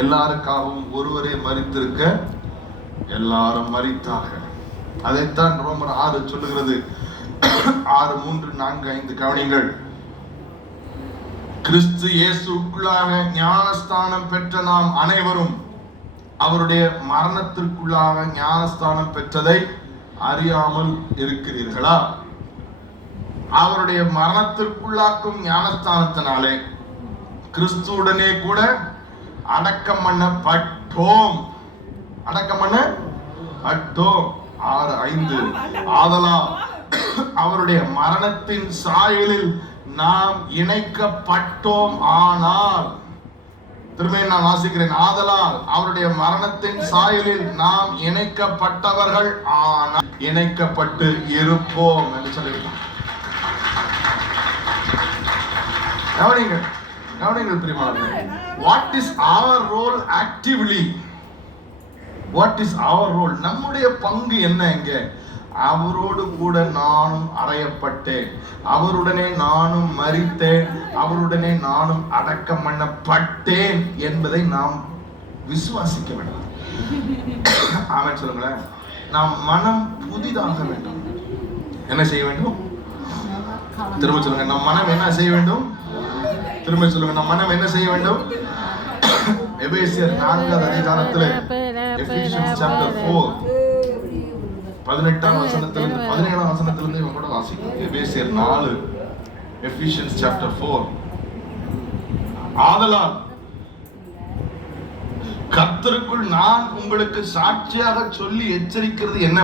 எல்லாருக்காகவும் ஒருவரே மரித்திருக்க எல்லாரும் மரித்தார்கள். அதைத்தான் ரோமர் 6 சொல்லுகிறது. 6, 3, 4, 5 கவனிங்கள். கிறிஸ்து இயேசுக்குள்ளாக ஞானஸ்தானம் பெற்ற நாம் அனைவரும் அவருடைய மரணத்திற்குள்ளாக ஞானஸ்தானம் பெற்றதை அறியாமல் இருக்கிறீர்களா? அவருடைய மரணத்திற்குள்ளாக்கும் ஞானஸ்தானத்தினாலே கிறிஸ்துவுடனே கூட அடக்கம் பண்ணப்பட்டோம். அடக்கம் பண்ணப்பட்டோம். 6:5 ஆதலால் அவருடைய மரணத்தின் சாயலில் நாம் இணைக்கப்பட்டோம். ஆனால் திரும்ப நான் வாசிக்கிறேன். ஆதலால் அவருடைய மரணத்தின் சாயலில் நாம் இணைக்கப்பட்டவர்கள் ஆனால் இணைக்கப்பட்டு இருப்போம் என்று சொல்லியிருக்கோம். கவனிங்கள், கவனிங்கள் பிரியமானவர்களே. What is our role actively? What is our role? நம்முடைய பங்கு என்ன? இங்கே அவரோடு கூட நானும் அறையப்பட்டேன், அவருடனே நானும் மரித்தேன், அவருடனே நானும் அடக்கம் பண்ணப்பட்டேன் என்பதை நாம் விசுவாசிக்க வேண்டும். ஆமென் சொல்லுங்களேன். நாம் மனம் புதிதாக வேண்டும். என்ன செய்ய வேண்டும்? திரும்ப சொல்லுங்க. நம் மனம் என்ன செய்ய வேண்டும்? திரும்ப சொல்லுங்க. நம் மனம் என்ன செய்ய வேண்டும்? எபேசியர் 4வது அதிகாரத்தில் எபிசியன்ஸ் சாப்டர் 4 18ஆம் வசனத்திலிருந்து 17ஆம் வசனத்திலிருந்து இவங்க கூட வாசிக்கும். எபேசியர் 4 எபிசியன்ஸ் சாப்டர் 4. ஆதலால் கர்த்தருக்குள் நான் உங்களுக்கு சாட்சியாக சொல்லி எச்சரிக்கிறது என்ன?